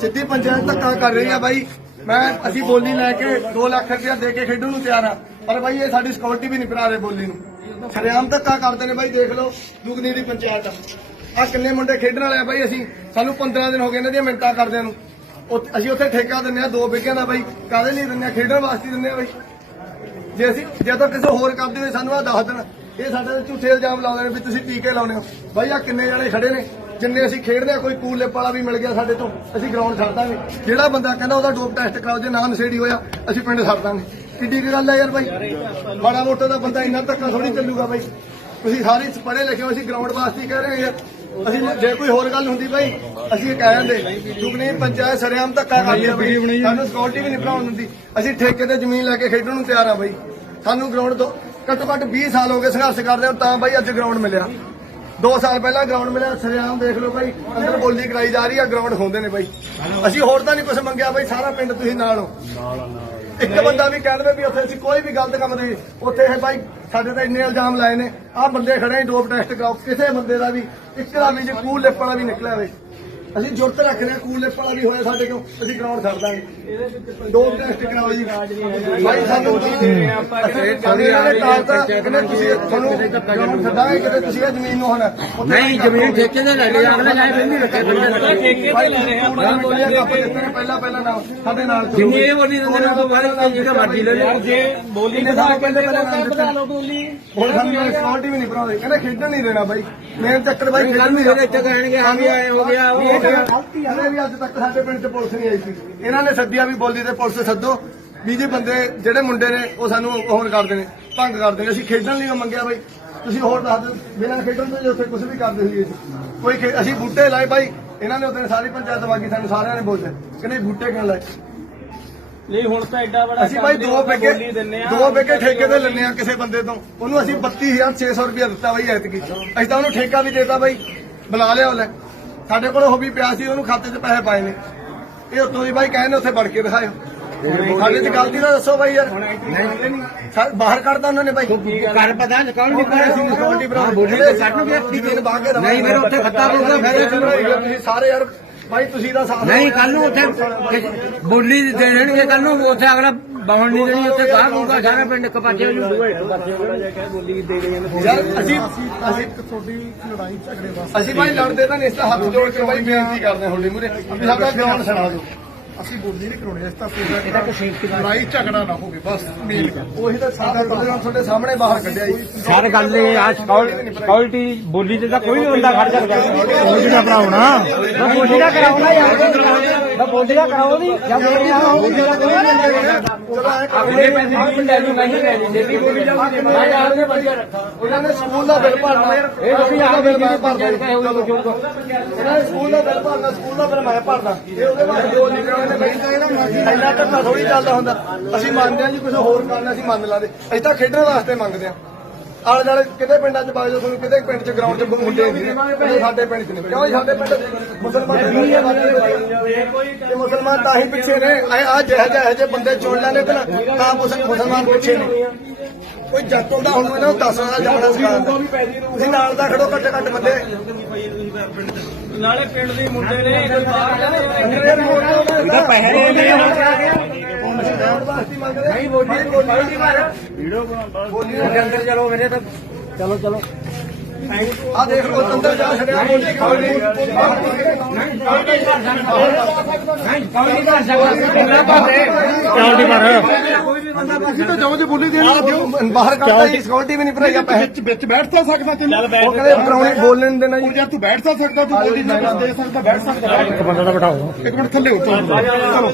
ਸਿੱਧੀ ਪੰਚਾਇਤ ਧੱਕਾ ਕਰ ਰਹੀ ਆ ਬਾਈ। ਮੈਂ, ਅਸੀਂ ਬੋਲੀ ਲੈ ਕੇ 2 ਲੱਖ ਰੁਪਇਆ ਦੇ ਕੇ ਖੇਡਣ ਨੂੰ ਤਿਆਰ ਆ। ਪਰ ਬਾਈ, ਇਹ ਸਾਡੀ ਸਿਕਿਉਰਿਟੀ ਵੀ ਨਹੀਂ ਬਣਾ ਰਹੇ ਬੋਲੀ ਨੂੰ। ਸ਼ਰੇਆਮ ਧੱਕਾ ਕਰਦੇ ਨੇ ਬਾਈ, ਦੇਖ ਲਓ ਦੁਗਨੀ ਦੀ ਪੰਚਾਇਤ ਆ। ਕਿੰਨੇ ਮੁੰਡੇ ਖੇਡਣ ਵਾਲੇ ਆ ਬਾਈ, ਅਸੀਂ, ਸਾਨੂੰ 15 ਦਿਨ ਹੋ ਗਏ ਇਹਨਾਂ ਦੀਆਂ ਮਿੰਟਾਂ ਕਰਦਿਆਂ ਨੂੰ। ਅਸੀਂ ਉੱਥੇ ਠੇਕਾ ਦਿੰਨੇ ਆ, ਦੋ ਵਿਕਿਆਂ ਦਾ ਬਾਈ। ਕਾਹਦੇ ਲਈ ਦਿੰਨੇ ਆ? ਖੇਡਣ ਵਾਸਤੇ ਦਿੰਨੇ ਆ ਬਾਈ। ਜੇ ਅਸੀਂ ਜਦੋਂ ਕਿਸੇ ਹੋਰ ਕਰਦੇ ਹੋਏ ਸਾਨੂੰ ਆ ਦੱਸ ਦੇਣ। ਇਹ ਸਾਡੇ ਤੇ ਝੂਠੇ ਇਲਜ਼ਾਮ ਲਾਉਂਦੇ ਨੇ ਵੀ ਤੁਸੀਂ ਟੀਕੇ ਲਾਉਣੇ ਹੋ। ਬਾਈ ਆ ਕਿੰਨੇ ਜਣੇ ਖੜੇ ਨੇ? ਜਿੰਨੇ ਅਸੀਂ ਖੇਡਦੇ ਆ ਕੋਈ ਕੂਲ ਲਿਪ ਵਾਲਾ ਵੀ ਮਿਲ ਗਿਆ ਸਾਡੇ ਤੋਂ ਅਸੀਂ ਗਰਾਊਂਡ ਛੱਡ ਦਾਂਗੇ ਜਿਹੜਾ ਬੰਦਾ ਕਹਿੰਦਾ ਉਹਦਾ ਡੋਪ ਟੈਸਟ ਕਰਾਓ ਜੇ ਨਾ ਨਸ਼ੇੜੀ ਹੋਇਆ ਅਸੀਂ ਪਿੰਡ ਛੱਡ ਦਾਂਗੇ। ਕਿੱਡੀ ਕੁ ਗੱਲ ਹੈ ਯਾਰ ਬਾਈ। ਮਾੜਾ ਮੋਟਾ ਦਾ ਬੰਦਾ ਇੰਨਾ ਧੱਕਾ ਥੋੜੀ ਚੱਲੂਗਾ ਬਾਈ। ਤੁਸੀਂ ਸਾਰੇ ਪੜ੍ਹੇ ਲਿਖੇ ਹੋ ਅਸੀਂ ਗਰਾਊਂਡ ਵਾਸਤੇ ਹੀ ਕਹਿ ਰਹੇ ਹਾਂ ਯਾਰ। ਅਸੀਂ ਜੇ ਕੋਈ ਹੋਰ ਗੱਲ ਹੁੰਦੀ ਬਾਈ ਅਸੀਂ ਇਹ ਕਹਿ ਜਾਂਦੇ ਦੁਗਨੀ ਪੰਚਾਇਤ ਸਰਿਆਮ ਧੱਕਾ ਕਰਦੀ ਆ ਬਾਈ। ਸਾਨੂੰ ਸਕਿਉਰਟੀ ਵੀ ਨਹੀਂ ਬਣਾਉਣ ਦਿੰਦੀ। ਅਸੀਂ ਠੇਕੇ ਤੇ ਜ਼ਮੀਨ ਲੈ ਕੇ ਖੇਡਣ ਨੂੰ ਤਿਆਰ ਆ ਬਾਈ। ਸਾਨੂੰ ਗਰਾਊਂਡ ਤੋਂ ਘੱਟੋ ਘੱਟ 20 ਸਾਲ ਹੋ ਗਏ ਸੰਘਰਸ਼ ਕਰਦੇ ਹਾਂ ਤਾਂ ਬਾਈ ਅੱਜ ਗਰਾਊਂਡ ਮਿਲਿਆ। 2 ਸਾਲ ਪਹਿਲਾਂ ਗਰਾਊਂਡ ਮਿਲਿਆ ਸਰਿਆਮ ਦੇਖ ਲਓ ਬਾਈ ਅੰਦਰ ਬੋਲੀ ਕਰਾਈ ਜਾ ਰਹੀ ਆ ਗਰਾਊਂਡ ਹੁੰਦੇ ਨੇ ਬਾਈ ਅਸੀਂ ਹੋਰ ਤਾਂ ਨਹੀਂ ਕੁਝ ਮੰਗਿਆ ਬਾਈ ਸਾਰਾ ਪਿੰਡ ਤੁਸੀਂ ਨਾਲ ਹੋ। ਇੱਕ ਬੰਦਾ ਵੀ ਕਹਿ ਦੇਵੇ ਵੀ ਉੱਥੇ ਅਸੀਂ ਕੋਈ ਵੀ ਗਲਤ ਕੰਮ ਨਹੀਂ ਉੱਥੇ ਇਹ ਬਾਈ ਸਾਡੇ ਤੇ ਇੰਨੇ ਇਲਜ਼ਾਮ ਲਾਏ ਨੇ। ਆਹ ਬੰਦੇ ਖੜੇ ਡੋਪ ਟੈਸਟ ਕਰਾਓ ਕਿਸੇ ਬੰਦੇ ਦਾ ਵੀ ਇੱਕ ਦਾ ਵੀ ਜੇ ਕੂਲ ਲਿਪ ਵਾਲਾ ਵੀ ਨਿਕਲਿਆ ਹੋਵੇ। ਅਸੀਂ ਜੁਰਤ ਰੱਖਦੇ ਹਾਂ ਕੂਲ ਲਿਪ ਵਾਲਾ ਵੀ ਹੋਇਆ ਸਾਡੇ ਕੋਲ ਅਸੀਂ ਗਰਾਊਂਡ ਛੱਡ ਦਾਂਗੇ। ਡੋਪ ਟੈਸਟ ਕਰਾਓ ਜੀ। ਬਾਈ ਸਾਨੂੰ ਸਾਡੇ ਇਹਨਾਂ ਨੇ ਕਾਲਤਾ ਕਹਿੰਦੇ ਤੁਸੀਂ ਤੁਹਾਨੂੰ ਗਰਾਊਂਡ ਛੱਡਾਂਗੇ ਕਿਤੇ ਤੁਸੀਂ ਇਹ ਜ਼ਮੀਨ ਨੂੰ ਹੁਣ ਨਹੀਂ ਜ਼ਮੀਨ ਠੇਕੇ ਤੇ ਲੈ ਲਈ ਅਗਲੇ ਜਾਏ ਫਿਰ ਨਹੀਂ ਰੱਖੇ ਪਹਿਲਾਂ ਪਹਿਲਾਂ ਨਾਲ ਸਾਡੇ ਨਾਲ ਜਿੰਨੀ ਇਹ ਬੋਲੀ ਦਿੰਦੇ ਨੇ ਉਹ ਬਾਅਦ ਜਿਹੜਾ ਮਰਜ਼ੀ ਲੈ ਲਓ। ਜੇ ਬੋਲੀ ਨੇ ਤਾਂ ਕਹਿੰਦੇ ਪਹਿਲਾਂ ਨਾਮ ਬਣਾ ਲਓ ਬੋਲੀ। ਹੁਣ ਸਾਨੂੰ ਸਕਿਉਰਟੀ ਵੀ ਨਹੀਂ ਬਣਾਉਂਦੇ। ਕਹਿੰਦੇ ਖੇਡਣ ਨਹੀਂ ਦੇਣਾ ਬਾਈ। ਮੇਨ ਚੱਕਰ ਬਾਈ ਕੱਲ ਨੂੰ ਫਿਰ ਇੱਥੇ ਕਹਿਣਗੇ ਹਾਂ ਵੀ ਆਏ ਹੋ ਗਿਆ। ਉਹ ਹਲੇ ਵੀ ਅੱਜ ਤੱਕ ਸਾਡੇ ਪਿੰਡ 'ਚ ਪੁਲਿਸ ਨਹੀਂ ਆਈ ਸੀ। ਇਹਨਾਂ ਨੇ ਸੱਦਿਆ ਵੀ ਬੋਲੀ ਤੇ ਪੁਲਿਸ ਸੱਦੋ। ਵੀ ਜੇ ਬੰਦੇ ਜਿਹੜੇ ਮੁੰਡੇ ਨੇ ਉਹ ਸਾਨੂੰ ਹੋਰ ਕਰਦੇ ਨੇ ਭੰਗ ਕਰਦੇ ਨੇ ਅਸੀਂ ਖੇਡਣ ਲਈ ਮੰਗਿਆ ਬਾਈ। ਤੁਸੀਂ ਹੋਰ ਦੱਸ ਦਿਓ ਬਿਨਾਂ ਖੇਡਣ ਤੋਂ ਜੇ ਉੱਥੇ ਕੁਝ ਵੀ ਕਰਦੇ ਸੀ ਕੋਈ ਖੇ- ਅਸੀਂ ਬੂਟੇ ਲਾਏ ਬਾਈ। ਇਹਨਾਂ ਨੇ ਉੱਥੇ ਸਾਰੀ ਪੰਚਾਇਤ ਵਾਗੀ ਸਾਨੂੰ ਸਾਰਿਆਂ ਨੇ ਬੋਲੇ ਕਹਿੰਦੇ ਬੂਟੇ ਕਿਉਂ ਲਾਏ? ਨਹੀਂ ਹੁਣ ਤਾਂ ਐਡਾ ਬੜਾ ਅਸੀਂ ਭਾਈ ਦੋ ਵਿਕੇ ਦੋ ਵਿਕੇ ਠੇਕੇ ਤੇ ਲੈਣੇ ਆ ਕਿਸੇ ਬੰਦੇ ਤੋਂ। ਉਹਨੂੰ ਅਸੀਂ 32600 ਰੁਪਏ ਦਿੱਤਾ ਬਾਈ ਐਤਕੀ। ਅਸੀਂ ਤਾਂ ਉਹਨੂੰ ਠੇਕਾ ਵੀ ਦੇਤਾ ਬਾਈ। ਬੁਲਾ ਲਿਆ ਉਹਨੇ। ਸਾਡੇ ਕੋਲ ਉਹ ਵੀ ਪਿਆ ਸੀ ਉਹਨੂੰ ਖਾਤੇ 'ਚ ਪੈਸੇ ਪਾਏ ਨੇ। ਇਹ ਉੱਤੋਂ ਦੀ ਬਾਈ ਕਹਿੰਦੇ ਉੱਥੇ ਵੜ ਕੇ ਦਿਖਾਇਓ। ਸਾਡੇ ਦੀ ਗਲਤੀ ਨਾ ਦੱਸੋ ਬਾਈ ਯਾਰ। ਸਾ- ਬਾਹਰ ਕੱਢਦਾ ਉਹਨਾਂ ਨੇ ਬਾਈ। ਘਰ ਪਤਾ ਨਹੀਂ ਕੌਣ ਨਹੀਂ ਅਸੀਂ ਕਰੇ ਸਿਕਿਉਰਿਟੀ ਬਣਾ ਬੋਲੀ ਤੇ ਕੱਢਣਗੇ ਦਿਨ ਬਾਹ ਕੇ ਨਹੀਂ ਫਿਰ ਉੱਥੇ ਖੱਤਾ ਪਊਗਾ ਫਿਰ ਤੁਸੀਂ ਸਾਰੇ ਯਾਰ ਬਾਈ ਤੁਸੀਂ ਦਾ ਸਾਥ ਨਹੀਂ ਕੱਲ ਨੂੰ ਉੱਥੇ ਬੋਲੀ ਦੇ ਦੇਣਗੇ ਕੱਲ ਨੂੰ ਉੱਥੇ ਅਗਲਾ ਬਾਹਣ ਨਹੀਂ ਦੇਣੀ ਉੱਥੇ ਬਾਹਰ ਹੋਊਗਾ ਸਾਰਾ ਪਿੰਡ ਕਪਾਚੇ ਨੂੰ ਯਾਰ ਅਸੀਂ ਅਸੀਂ ਤੁਹਾਡੀ ਲੜਾਈ ਝਗੜੇ ਵਾਸਤੇ ਅਸੀਂ ਭਾਈ ਲੜਦੇ ਤਾਂ ਨਹੀਂ ਇਸ ਤਾਂ ਹੱਥ ਜੋੜ ਕੇ ਭਾਈ ਬੇਨਤੀ ਕਰਦੇ ਹਾਂ ਤੁਹਾਡੇ ਮੂਰੇ ਵੀ ਸਾਡਾ ਗਰਾਊਂਡ ਸੁਣਾ ਦਿਓ। ਅਸੀਂ ਬੋਲੀ ਨਹੀਂ ਕਰਾਉਣੀ ਇਸ ਤਾਂ ਇਹਦਾ ਕੋਈ ਲੜਾਈ ਝਗੜਾ ਨਾ ਹੋਵੇ ਬਸ ਮੇਲ ਉਹੀ ਤਾਂ ਸਾਡਾ ਪ੍ਰੋਗਰਾਮ ਤੁਹਾਡੇ ਸਾਹਮਣੇ ਬਾਹਰ ਕੱਢਿਆ ਜੀ। ਸਾਰੇ ਗੱਲ ਇਹ ਆ ਸਕਿਉਰਟੀ ਬੋਲੀ ਤੇ ਤਾਂ ਕੋਈ ਵੀ ਬੰਦਾ ਖੜ ਸਕਦਾ ਬੋਲੀ ਦਾ ਕਰਾਉਣਾ ਮੈਂ ਬੋਲੀ ਦਾ ਕਰਾਉਣਾ ਯਾਰ। ਮੈਂ ਬੋਲੀ ਦਾ ਕਰਾਉ ਨਹੀਂ? ਜਾਂ ਬੋਲੀ ਦਾ ਕਰਾਉ ਆਪਣੇ ਪੈਸੇ ਵੀ ਪਿੰਡਾਂ ਨੂੰ ਨਹੀਂ ਲੈ ਦਿੰਦੇ ਵੀ ਬੋਲੀ ਜਾਊਗੀ ਮੈਂ ਆਪਦੇ ਵਧੀਆ ਰੱਖਾਂ। ਉਹਨਾਂ ਨੇ ਸਕੂਲ ਦਾ ਬਿੱਲ ਭਰਨਾ। ਇਹ ਤੁਸੀਂ ਆਪ ਬਿੱਲ ਮੈਂ ਭਰਦਾ ਨੇ ਸਕੂਲ ਦਾ ਬਿੱਲ ਭਰਨਾ। ਸਕੂਲ ਦਾ ਬਿੱਲ ਮੈਂ ਭਰਦਾ। ਇਹ ਉਹਦੇ ਬਾਰੇ ਬੋਲ ਨਹੀਂ ਕਰਾਉਣੇ ਬਈ ਇੰਨਾ ਧੱਕਾ ਥੋੜੀ ਚੱਲਦਾ ਹੁੰਦਾ। ਅਸੀਂ ਮੰਨਦੇ ਹਾਂ ਜੀ ਕੁਝ ਹੋਰ ਕਰਨਾ ਅਸੀਂ ਮੰਨ ਲਾਦੇ। ਅਸੀਂ ਤਾਂ ਖੇਡਣ ਵਾਸਤੇ ਮੰਗਦੇ ਹਾਂ। ਆਲੇ ਦੁਆਲੇ ਕਿਤੇ ਪਿੰਡਾਂ 'ਚ ਬਾਜੋ ਤੁਹਾਨੂੰ ਕਿਤੇ ਪਿੰਡ 'ਚ ਗਰਾਊਂਡ 'ਚ ਮੁੰਡੇ ਹੁੰਦੇ ਸਾਡੇ ਪਿੰਡ 'ਚ ਨੇ ਕਿਉਂ ਜੀ ਸਾਡੇ ਪਿੰਡ ਮੁਸਲਮਾਨ ਤੇ ਮੁਸਲਮਾਨ ਤਾਂ ਹੀ ਪਿੱਛੇ ਨੇ। ਆ ਜਿਹੇ ਜਿਹੇ ਜਿਹੇ ਬੰਦੇ ਚੁਣ ਲੈਣੇ ਤੇ ਤਾਂ ਮੁਸਲ- ਮੁਸਲਮਾਨ ਪਿੱਛੇ ਨੇ। ਕੋਈ ਜੱਟ ਹੁੰਦਾ ਹੁਣ ਇਹਨਾਂ ਨੂੰ 10 ਦਾ ਜਾਣਾ ਸਿਖਾਉਂਦਾ ਤੁਸੀਂ ਨਾਲ ਦਾ ਖੜੋ ਘੱਟ ਘੱਟ ਬੰਦੇ। ਨਾਲੇ ਪਿੰਡ ਦੇ ਮੁੰਡੇ ਨੇ ਕੋਈ ਬਾਹਰ ਇਹਦਾ ਪੈਸੇ ਦੇ ਨਹੀਂ ਬੋਲੀ ਬੋਲੀ ਬੋਲੀ ਅੰਦਰ ਚਲੋ ਮੇਰੇ ਤਾਂ ਚਲੋ ਚਲੋ ਆ ਦੇਖ ਲੋ ਅੰਦਰ ਜਾ ਛੜਿਆ ਬੋਲੀ ਖਾਣੀ ਨਹੀਂ ਕੋਈ ਨਹੀਂ ਕਰ ਸਕਦਾ ਕਿੰਨਾ ਪਾਦੇ ਕਿਉਂ ਤਾਂ। ਜੋ ਜੀ ਬੋਲੀ ਦੇਣੀ ਦਿਓ ਬਾਹਰ ਕੱਢਦਾ ਜੀ ਸਿਕਿਉਰਿਟੀ ਵੀ ਨਹੀਂ ਭਰਾਈ ਪੈਸੇ ਵਿੱਚ ਬੈਠ ਤਾਂ ਸਕਦਾ ਤੈਨੂੰ ਉਹ ਕਹਿੰਦੇ ਪਰੌਣੇ ਬੋਲਣ ਦੇਣਾ ਜੀ ਯਾਰ ਤੂੰ ਬੈਠ ਤਾਂ ਸਕਦਾ। ਤੂੰ ਬੋਲੀ ਦੇ ਸਕਦਾ ਬੈਠ ਸਕਦਾ ਇੱਕ ਬੰਦਾ ਤਾਂ ਬਿਠਾਓ ਇੱਕ ਮਿੰਟ ਥੱਲੇ ਚਲੋ।